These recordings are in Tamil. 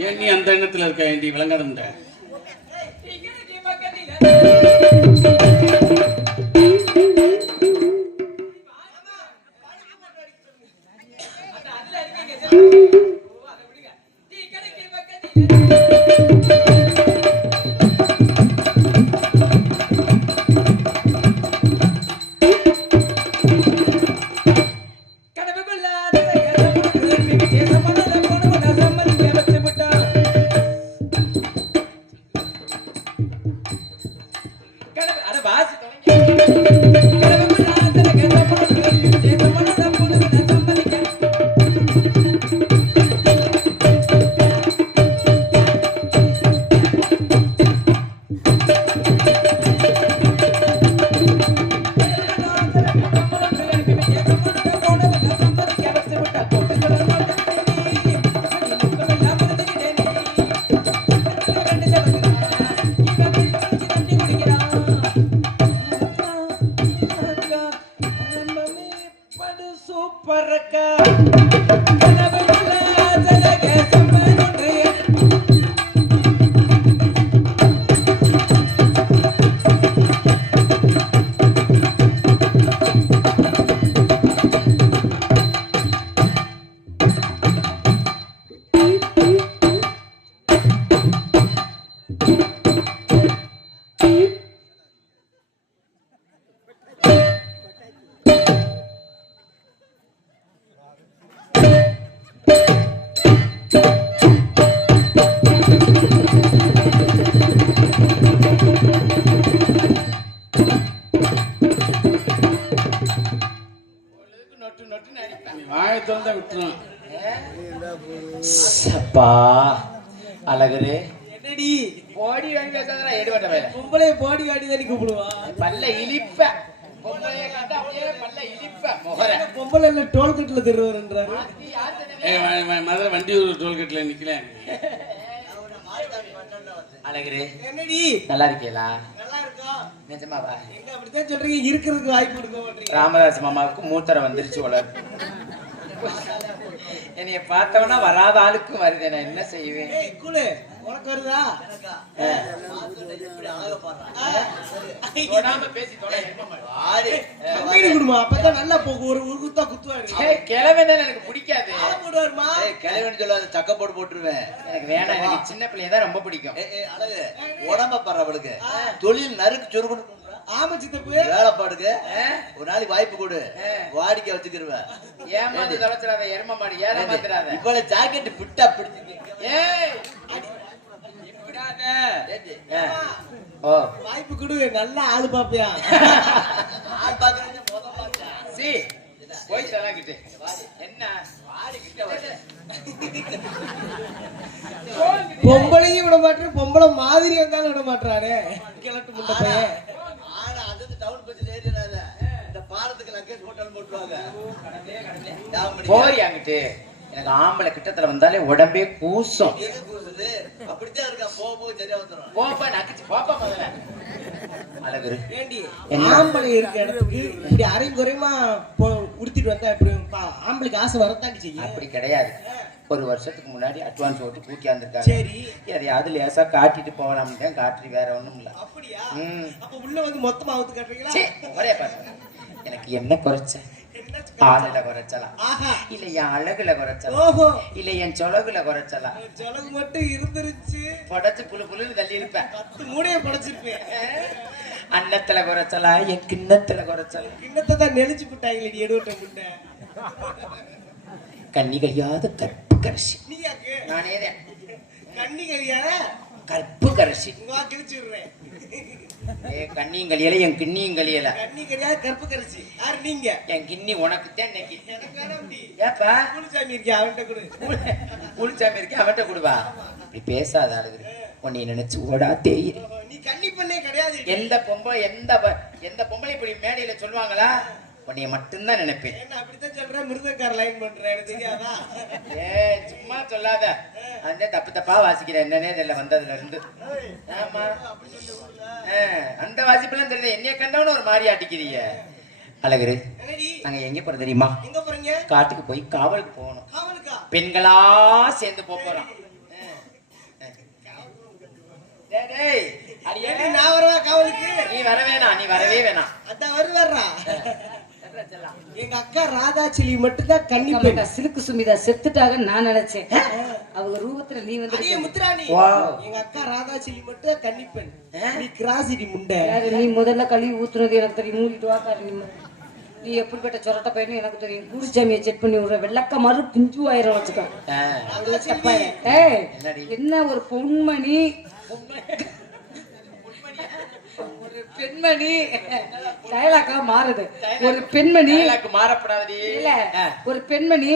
ஏன் நீ அந்த எண்ணத்துல இருக்க ஏண்டி விளங்காதுண்ட அழகரே என்னடி பாடி வாங்கி வச்சாதா எடுபட்ட வேலை பொம்பளை பாடி வாடி தான் கூப்பிடுவா பல்ல இழிப்ப பொம்பளைய காட்ட அப்படியே பல்ல இழிப்ப முகர பொம்பளை இல்ல டோல் கட்ல திருவறன்றாரு மதுரை வண்டி டோல்கேட்ல நிக்கல அழகரே என்னடி நல்லா இருக்கீங்களா நல்லா இருக்கோம் நிஜமாவா எங்க அப்படிதான் சொல்றீங்க இருக்கிறதுக்கு வாய்ப்பு கொடுக்க மாட்டீங்க ராமதாஸ் மாமாவுக்கு மூத்தரை வந்துருச்சு உலக என்னைய பார்த்தவனா வராத ஆளுக்கும் வருது நான் என்ன செய்வேன் உனக்கு வருதா அப்பதான் நல்லா போகும் ஒரு குத்தா குத்துவாரு கிழவன் எனக்கு பிடிக்காது கிழவன் சொல்லாத சக்க போட்டு போட்டுருவேன் எனக்கு வேணாம் எனக்கு சின்ன பிள்ளையதான் ரொம்ப பிடிக்கும் அழகு உடம்ப பாரு அவளுக்கு தொழில் நறுக்கு சுருக்கணும் ஆமச்சித்தப்பு வேலைப்பாடுக்கு ஒரு நாளைக்கு வாய்ப்பு கொடு வாடிக்கை வச்சுக்கிருவேன் ஏமாந்து தொலைச்சிடாத எரும மாடி ஏமாத்திராத இவ்வளவு ஜாக்கெட் பிட்டா பிடிச்சிருக்கீங்க வாய்ப்பு கொடு நல்லா ஆளு பாப்பியா ஆள் பாக்குறீங்க போய் தலாங்கிட்டு என்ன பொம்பளையும் விட மாட்டேன் பொம்பளை மாதிரி இருந்தாலும் விட மாட்டானே கிழட்டு முட்டை பையன் டவுன் பஸ்ல ஏறினால இந்த பாரத்துக்கு லக்கேஜ் போட்டாலும் போட்டுவாங்க போய் அங்கிட்டு எனக்கு ஆம்பளை கிட்டத்துல வந்தாலே உடம்பே கூசும் அப்படித்தான் இருக்கா போக போக சரியா வந்துடும் போப்பா நக்கிச்சு போப்பா முதல்ல அழகு ஏண்டி என்ன? ஆம்பளை இருக்க இடத்துக்கு இப்படி அரைங்குறையுமா உடுத்திட்டு வந்தா இப்படி ஆம்பளைக்கு ஆசை வரத்தாண்டி செய்யும். அப்படி கிடையாது. ஒரு வருஷத்துக்கு முன்னாடி அட்வான்ஸ் ஓட்டு கூட்டியாந்துருக்காங்க. சரி, எதையாவது லேசா காட்டிட்டு போகலாம்னு காட்டி வேற ஒண்ணும் இல்ல. அப்படியா? ம். அப்ப உள்ள வந்து மொத்தமா அவுத்து கட்டுறீங்களா? சீ, ஒரே பாருங்க. எனக்கு என்ன குறைச்ச? ஆளுல குறைச்சலாம், ஆஹா, இல்ல என் அழகுல குறைச்சலாம், ஓஹோ, இல்ல என் சொலகுல குறைச்சலாம். செலவு மட்டும் இருந்துருச்சு. புடைச்சு புழு புழுன்னு தள்ளி இருப்பேன். 10 மூடையை படைச்சிருப்பேன். அன்னத்துல குறைச்சலாம், என் கிண்ணத்துல குறைச்சலாம். கிண்ணத்தை தான் நெளிச்சு விட்டாங்க எடுவட்ட முட்டை. கண்ணி கழியாத கற்பு கரசி. நீயாக்கு நானே தான். கண்ணி கவியா கற்பு கரசி. உங்க கிழிச்சு விடுறேன். கண்ணியும் கழியல, என் கிண்ணியும் கழியல. கண்ணி கரியா கருப்பு கரிசி யாரு நீங்க? என் கிண்ணி உனக்குத்தான் இன்னைக்கு. எனக்கு வேணாம் டி. ஏப்பா குளிச்சாமி இருக்கியா அவன்கிட்ட கொடு. குளிச்சாமி இருக்கேன், அவன்கிட்ட கொடுவா. இப்படி பேசாத அழகு. உன்னை நினைச்சு ஓடா தேயிரு. நீ கண்ணி பண்ணே கிடையாது. எந்த பொம்பளை இப்படி மேடையில சொல்லுவாங்களா? உன்னைய மட்டும்தான் நினைப்பேன். என்ன அப்படித்தான் சொல்றேன், மிருதக்கார லைன் பண்றேன், எனக்கு தெரியாதா? சும்மா சொல்லாத. அந்த தப்பு தப்பா வாசிக்கிறேன் என்னன்னே தெரியல வந்ததுல இருந்து. ஆமா, அந்த வாசிப்பெல்லாம் தெரியல. என்னைய கண்டவனு ஒரு மாதிரி அடிக்கிறீங்க. அழகு, என்னடி நாங்க எங்க போறோம் தெரியுமா? எங்க போறீங்க? காட்டுக்கு போய் காவலுக்கு போகணும். காவலுக்கா? பெண்களா சேர்ந்து போறோம். ஏண்டி நான் வரவா காவலுக்கு? நீ வர வேணாம், நீ வரவே வேணாம். அதான் வருவாரா? எங்க அக்கா ராதாச்செல்வி மட்டும்தான் கன்னி பெண். சிலுக்கு சுமிதா செத்துட்டாக நான் நினைச்சேன். அவங்க ரூபத்துல நீ வந்து அடியே முத்துராணி, Wow. எங்க அக்கா ராதாச்செல்வி மட்டும் கன்னி பெண். நீ கிராசிடி முண்டை. யாரு நீ முதல்ல கழுவி ஊத்துனது எனக்கு தெரியும். மூடிட்டு வாக்காரு நீ எப்படிப்பட்ட சொரட்ட பையனு எனக்கு தெரியும். குருசாமியை செக் பண்ணி விடுற வெள்ளக்க மறு பிஞ்சு ஆயிரம் வச்சுக்கோ. என்ன ஒரு பொன்மணி, ஒரு பெண்மணி டயலாக்கா மாறுது. ஒரு பெண்மணி மாறப்படாது இல்ல, ஒரு பெண்மணி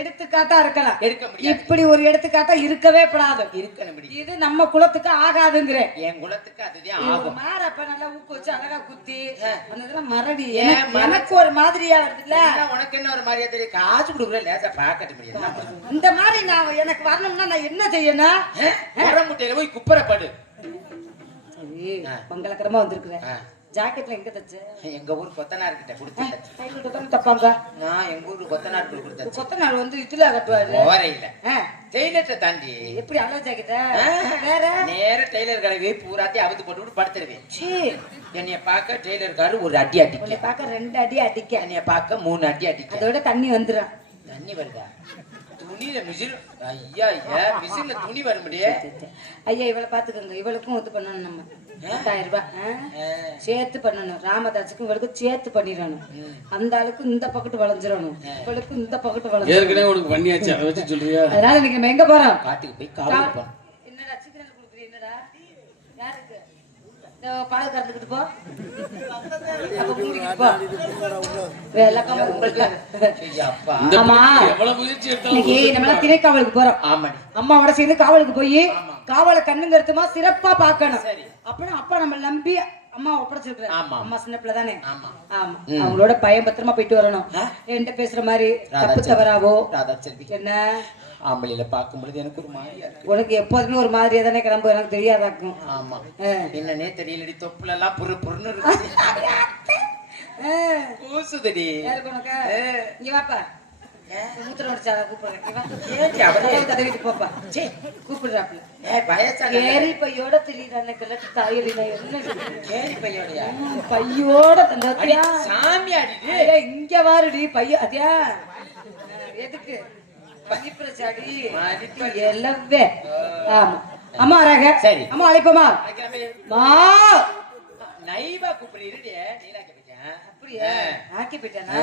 எடுத்துக்காட்டா இருக்கலாம். எடுக்க முடியாது. இப்படி ஒரு எடுத்துக்காட்டா இருக்கவே படாது. இருக்கணும். இது நம்ம குலத்துக்கு ஆகாதுங்கிறேன். என் குலத்துக்கு அதுதான் ஆகும். மாறப்ப நல்லா ஊக்கு வச்சு அழகா குத்தி அந்த இதெல்லாம் மறடி. ஏன் எனக்கு ஒரு மாதிரியா வருதுல்ல. உனக்கு என்ன ஒரு மாதிரியா தெரியும்? காசு கொடுக்குற லேசா பாக்கட்டு முடியாது. இந்த மாதிரி நான் எனக்கு வரணும்னா நான் என்ன செய்யணும்? முட்டையில போய் குப்பரப்படு. மங்களகரமா வந்திருக்கிறேன். ஜாக்கெட்ல எங்க தச்ச? எங்க ஊர் கொத்தனார் கிட்ட கொடுத்து தப்பாங்க. நான் எங்க ஊர் கொத்தனார் கொடுத்து கொத்தனார் வந்து இதுல கட்டுவாரு. ஓரையில டெய்லர்ட்ட தாண்டி எப்படி அளவு ஜாக்கெட்ட வேற நேர டெய்லர் கடைக்கு போய் பூராத்தி அவுத்து போட்டு படுத்துருவேன். என்னைய பார்க்க டெய்லர் காரு ஒரு அடி அடிக்க, உன்னை பார்க்க 2 அடி அடிக்க, என்னைய பார்க்க 3 அடி அடிக்க. அதோட தண்ணி வந்துடும். தண்ணி வருதா? துணியில மிஷின். ஐயா ஐயா, மிஷின்ல துணி வர முடியாது. ஐயா இவளை பாத்துக்கோங்க. இவளுக்கும் இது பண்ணணும். நம்ம 1000 ரூபாய் சேர்த்து பண்ணணும். ராமதாஸுக்கும் இவளுக்கும் சேர்த்து பண்ணிடணும். அந்த ஆளுக்கு இந்த பக்கத்து வளைஞ்சிடணும், இவளுக்கு இந்த பக்கத்து வளைஞ்சிடணும். ஏற்கனவே உனக்கு பண்ணியாச்சு, அதை வச்சு சொல்றியா? அதனால இன்னைக்கு நம்ம எங்க போறோம்? காட்டுக்கு போய் காவல் பண்ண. என்னடா சிக்கன் குடுக்குறீ? என்னடா யாருக்கு? பால் கறந்துக்கிட்டு போ. அப்ப மூடிக்கிட்டு போ. வெள்ளக்காம உங்களுக்கு. அப்பா இந்த ஆமா. பிள்ளைக்கு எவ்வளவு முயற்சி இன்னைக்கு எடுத்தாலும் நம்ம திணைக்காவலுக்கு போறோம். ஆமாடி. அம்மாவோட சேர்ந்து காவலுக்கு போய் காவலை கண்ணுங்கருத்துமா சிறப்பா பாக்கணும். அப்படின்னா அப்பா நம்ம நம்பி அம்மா ஒப்படைச்சிருக்கிற. அம்மா சின்ன பிள்ளை தானே. ஆமா, அவங்களோட பையன் பத்திரமா போயிட்டு வரணும். என்கிட்ட பேசுற மாதிரி தப்பு தவறாவோ என்ன ஆம்பளையில பார்க்கும் பொழுது எனக்கு ஒரு மாதிரியா இருக்கு. உனக்கு எப்போதுமே ஒரு மாதிரியா தானே கிளம்பு. எனக்கு தெரியாதாக்கும். ஆமா, என்னன்னே தெரியலடி. தொப்புல எல்லாம் புரு புருன்னு இருக்கு. கூசுதடி. யாருக்கு உனக்கு? இங்க வாப்பா. மூத்திரம் அடிச்சாத கூப்பிடுறேன். தடவிட்டு போப்பா. கூப்பிடுறாப்ல. கேரி பையோட திடீர்னு கிழக்கு தாயரி கேரி பையோடயா? பையோட தந்தாத்தியா சாமி ஆடிடு. இங்க வாருடி பைய. அதியா எதுக்கு பனிப்பிரச்சாடி எல்லாவே. ஆமா அம்மா வராங்க. சரி அம்மா அழைப்போமா? மா நைவா கூப்பிடுறீடி. நீலாக்கி போயிட்டேன். அப்படியா? ஆக்கி போயிட்டானா?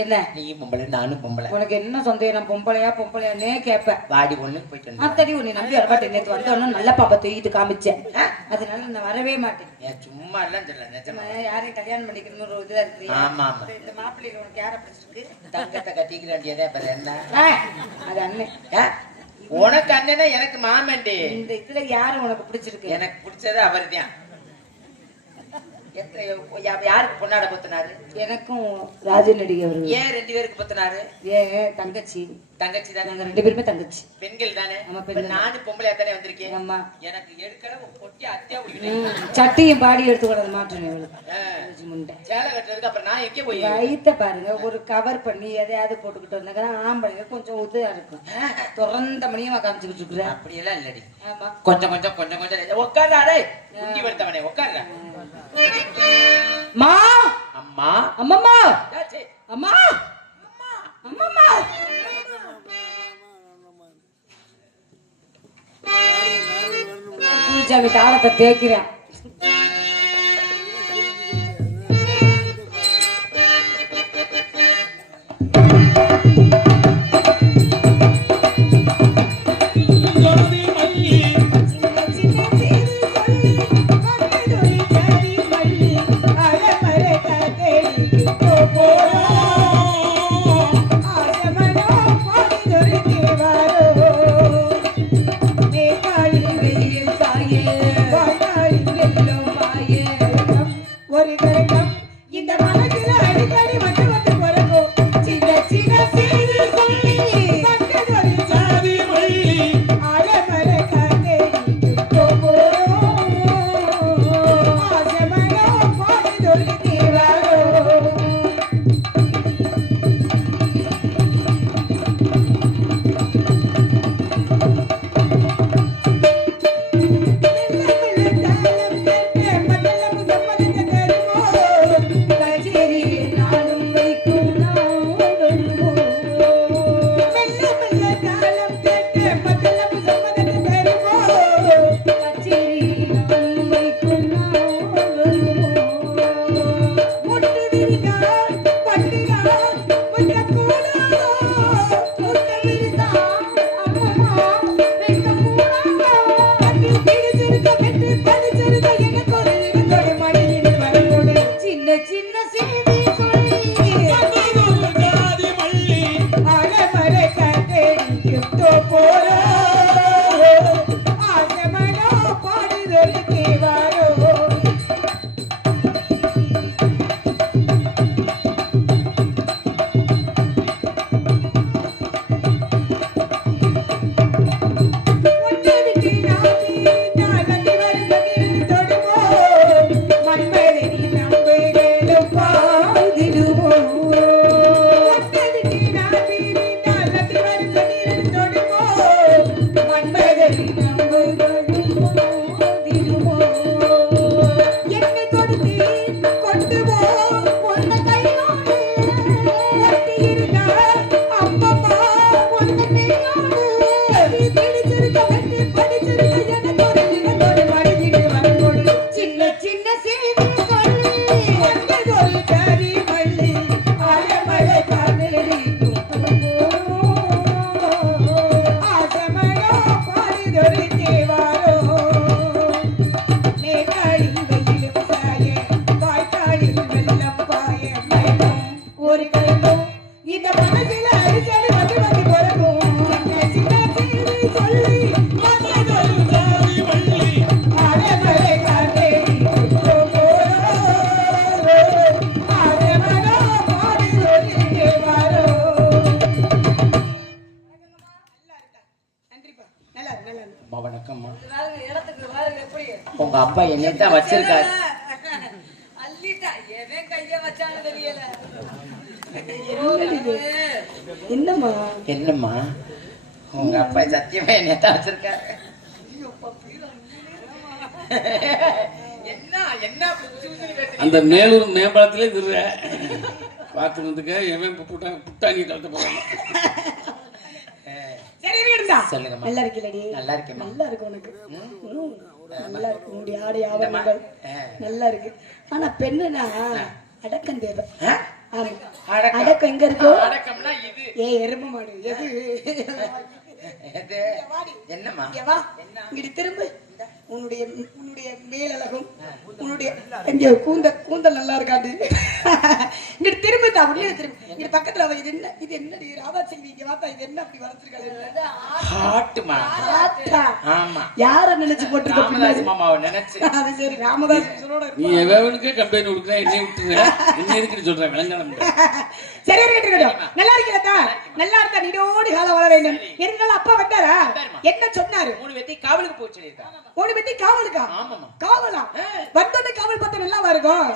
என்ன நீ பொம்பளை நானும் பொம்பளை. உனக்கு என்ன சந்தேகம்? நான் பொம்பளையானே கேப்பேன். வாடி ஒண்ணுக்கு போயிட்டு அத்தடி உன்னை நம்பி வரமாட்டேன். நேற்று வந்தோன்னு நல்ல பாப்பா தூக்கிட்டு காமிச்சேன். அதனால நான் வரவே மாட்டேன். சும்மா எல்லாம் சொல்ல நிஜமா. யாரையும் கல்யாணம் பண்ணிக்கணும்னு ஒரு இதுல இருக்கு. ஆமா ஆமா. இந்த மாப்பிள்ளைக்கு உனக்கு யாரை பிடிச்சிருக்கு? தங்கத்தை கட்டிக்கிற வேண்டியதே. அப்புறம் என்ன? அது அண்ணன். உனக்கு அண்ணனா எனக்கு மாமன்டி. இந்த இதுல யாரு உனக்கு பிடிச்சிருக்கு? எனக்கு பிடிச்சது அவர்தான். யாருக்கு பொண்ணாட பத்தினாரு? எனக்கும் ராஜன் நடிகை அவர்கள். ஏன் 2 பேருக்கு பத்தினாரு? ஏன் தங்கச்சி தானே? நாங்க 2 பேருமே தங்கச்சி. பெண்கள் தானே? ஆமா, பெண்கள். நானும் பொம்பளையா தானே வந்திருக்கேன். ஆமா. எனக்கு எடுக்கல பொட்டி அத்தியா பிடிக்கணும். சட்டையும் பாடி எடுத்துக்கூடாது மாற்றணும் இவளுக்கு. முண்டை சேலை கட்டுறதுக்கு அப்புறம் நான் எங்கே போய் வயித்த பாருங்க, ஒரு கவர் பண்ணி எதையாவது போட்டுக்கிட்டு வந்தாங்க. ஆம்பளைங்க கொஞ்சம் உதவியா இருக்கும். திறந்த மணியமா காமிச்சுக்கிட்டு இருக்கிற. அப்படியெல்லாம் இல்லடி. ஆமா, கொஞ்சம் உட்கார்றாடே. குண்டி வளர்த்தவனே உட்கார்ற. மா அம்மா அம்மம்மா டாச்சே அம்மா அம்மம்மா குளிச்சாமி தாளத்தை தேய்க்கிறேன். உங்க அப்பா என்னத்தான் வச்சிருக்காரு. என்னம்மா என்னம்மா உங்க அப்பா சத்தியமா என்னத்தான் வச்சிருக்காரு. அந்த மேலூர் மேம்பாலத்திலே திருற பாத்துறதுக்கு எவன் புட்டாணி கலத்த போறாங்க. சொல்லுங்க. நல்லா இருக்கீங்களடி? நல்லா இருக்கேன். நல்லா இருக்கு உனக்கு. நல்லா இருக்கு. உன்னுடைய ஆடை ஆபரணங்கள் நல்லா இருக்கு. ஆனா பெண்ணுனா அடக்கம் தேவை. அடக்கம் எங்க இருக்கு? அடக்கம்னா இது. எருமை மாடு எது? என்னம்மா இங்க திரும்ப. உன்னுடைய மேலழகும் உன்னுடைய கூந்தல் நல்லா இருக்காது. இங்கிட்டு திரும்பி தான் உடனே திரும்பி இங்க பக்கத்துல அவ இது என்ன இது என்னடி ராதாச்செல்வி இங்க வாத்தா இது என்ன அப்படி வளர்த்திருக்காரு ஹாட்மா ஆத்தா. ஆமா யார நினைச்சு போட்டுருக்க ராமதாஸ் மாமாவை நினைச்சு அது சரி ராமதாஸ் சொன்னோட நீ எவனுக்கே கம்பெனி கொடுக்குற என்னை விட்டுற என்ன இருக்குன்னு சொல்றேன் விளங்கணும் சரி இருக்கட்டும் நல்லா இருக்கீங்களா நல்லா இருந்தா நீடோடி காலம் வாழ வேண்டும் இருந்தாலும் அப்பா வந்தாரா என்ன சொன்னாரு 3 வெத்தி காவலுக்கு போக சொல்லியிருக்காங்க 3 பத்தி காவலுக்கா ஆமாமா காவலா வந்தோடனே காவல் பார்த்தா நல்லாவா இருக்கும்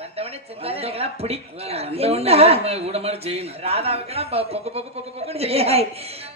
வந்தவனே செஞ்சாலும் பிடிக்கும் வந்தவொடனே கூட மாதிரி செய்யணும் ராதாவுக்கெல்லாம் பொக்கு பொக்கு பொக்கு பொக்குன்னு செய்யும் ஏய்,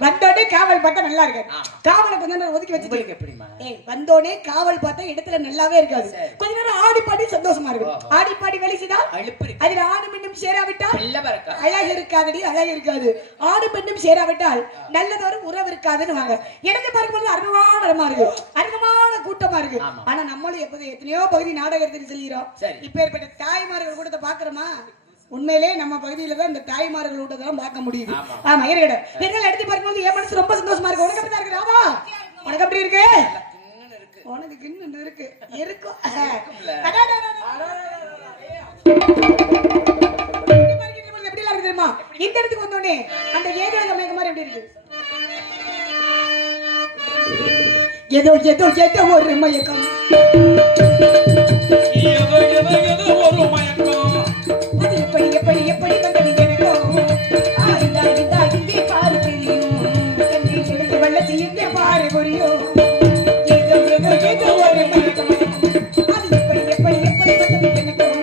வந்தோடனே காவல் பார்த்தா நல்லா இருக்காது காவலை கொஞ்ச நேரம் ஒதுக்கி வச்சுட்டு உங்களுக்கு எப்படிமா ஏய் வந்தோடனே காவல் பார்த்தா இடத்துல நல்லாவே இருக்காது கொஞ்ச நேரம் ஆடி பாடி சந்தோஷமா இருக்கும் ஆடி பாடி வெளிச்சுதான் அழுப்பு இருக்கு அதில் ஆணு பெண்ணும் சேராவிட்டால் பிள்ளை பறக்கா அழகு இருக்காதடி அழகு இருக்காது ஆடு பெண்ணும் சேராவிட்டால் நல்லதொரு உறவு இருக்காதுன்னு வாங்க எனக்கு பார்க்கும்போது அருகமான இடமா இருக்கு அருகமான கூட்டமா இருக்கு ஆனா நம்மளும் எப்போது எத்தனையோ பகுதி நாடகத்தில் செல்கிறோம் இப்ப ஏற்பட்ட தாய்மார்கள் கூட்டத்தை பாக்குறோமா உண்மையிலே நம்ம பகுதியில தான் இந்த தாய்மார்கள் கூட்டத்தான் பார்க்க முடியுது ஆமா இருக்கட்டும் பெண்கள் எடுத்து பார்க்கும்போது என் மனசு ரொம்ப சந்தோஷமா இருக்கு உனக்கு எப்படி இருக்கு ராதா உனக்கு எப்படி இருக்கு உனக்கு கிண்ணு இருக்கு இருக்கும் எப்படி இருக்கு தெரியுமா இந்த இடத்துக்கு வந்தோடனே அந்த ஏதோ மயக்க மாதிரி எப்படி இருக்கு ஏதோ ஏதோ ஏதோ ஒரு மயக்கம் ஒரு மயக்கம் அது எப்படி எப்படி எப்படி வந்தது எனக்கும் இந்த இங்கே பாரு தெரியும் கண்ணை சிவந்து வள்ளச்சி இங்கே பாரு புரியும் ஏதோ ஏதோ ஏதோ ஒரு மயக்கம் அது எப்படி எப்படி எப்படி வந்தது எனக்கும்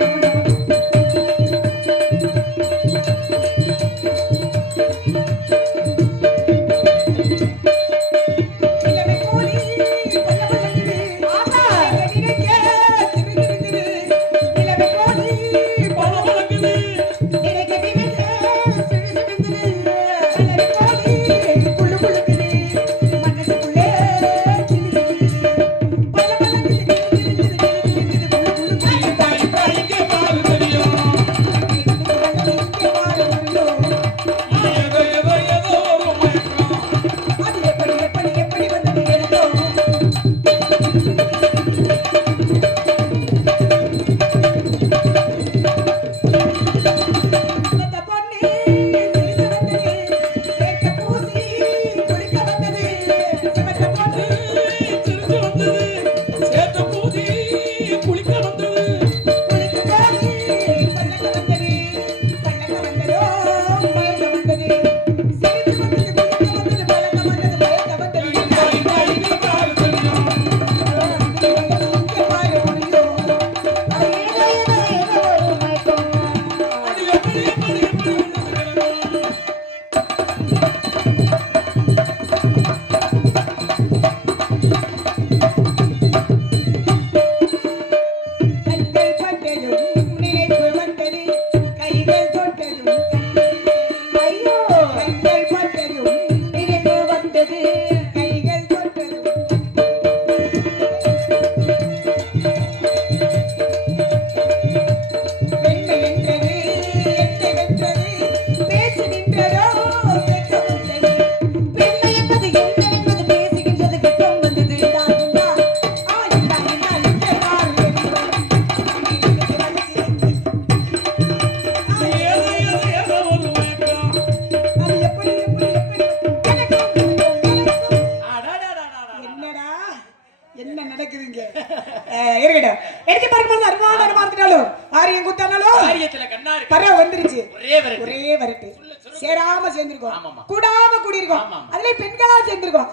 சேராம சேர்ந்திருக்கோம் கூடாம கூடியிருக்கோம் அதுல பெண்களா சேர்ந்திருக்கோம்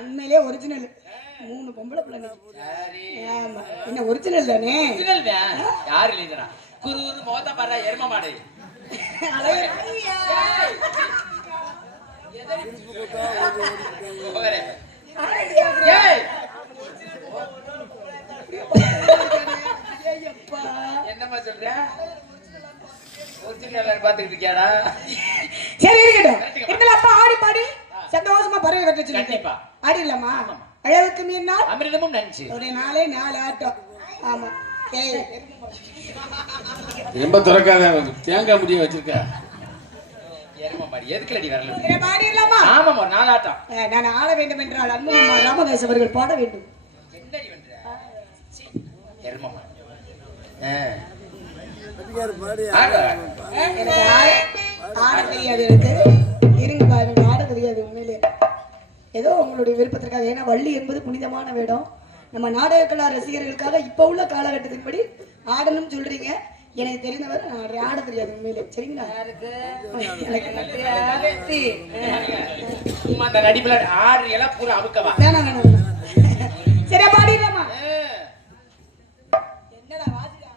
உண்மையிலே ஒரிஜினல் 3 பொம்பளை பிள்ளைங்க ஆமா என்ன ஒரிஜினல் தானே யாரு இல்லையா குரு மோத பாரு எரும மாடு என்னமா சொல்ற பாத்துக்கிட்டு இருக்கியாடா சரி இருக்கட்டும் இருந்தாலும் அப்பா ஆடி பாடி சந்தோஷமா பறவை கட்ட கண்டிப்பா ஆடி இல்லம்மா அழகுக்கு மீறினால் அமிர்தமும் நஞ்சு ஒரு நாளே 4 ஆட்டம் ஆமா ஏய் ரொம்ப துறக்காத தேங்காய் முடிய வச்சிருக்க எரும மாடி எதுக்குலடி வரல இத பாடி இல்லம்மா ஆமாமா 4 ஆட்டம் நான் ஆட வேண்டும் என்றால் அன்புமா ராமதாஸ் அவர்கள் பாட வேண்டும் என்னடி பண்ற எரும மாடி ஆடுறா. எனக்கு ஆட தெரியாது எனக்கு. இருங்கப்பா, எனக்கு ஆட தெரியாது உண்மையிலே. ஏதோ உங்களுடைய விருப்பத்திற்காக. ஏன்னா வள்ளி என்பது புனிதமான வேடம். நம்ம நாடக கலா ரசிகர்களுக்காக இப்ப உள்ள காலகட்டத்தின்படி ஆடணும்னு சொல்றீங்க. எனக்கு தெரிந்தவரை நான் ஆட தெரியாது உண்மையிலே. சரிங்களா? எனக்கு சும்மா அந்த நடிப்புல ஆறு எல்லாம் பூரா அமுக்கவா. வேணாம் வேணாம் வேணாம். சரியா பாடிடலாமா? என்னடா வாஜிடா.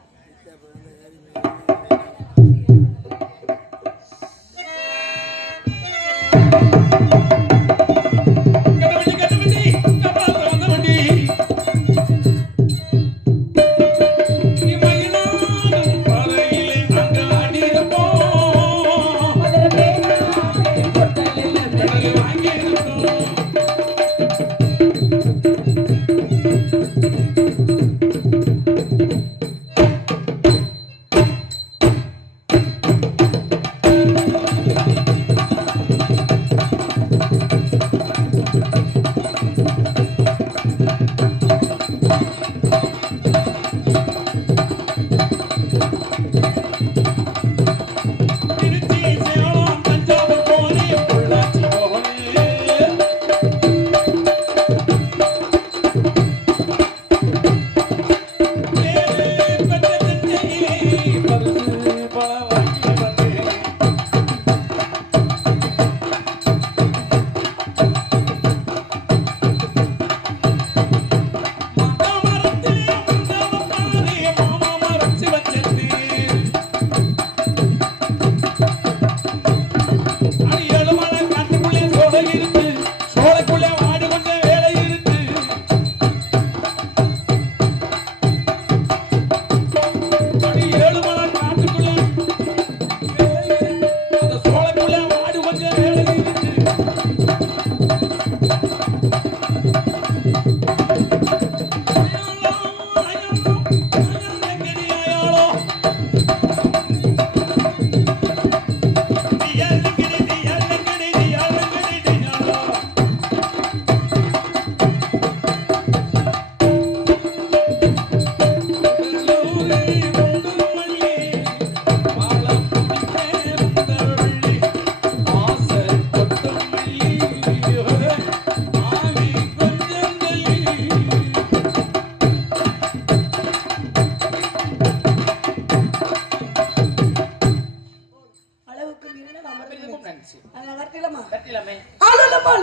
வரட்டிலாமே. ஆளலமா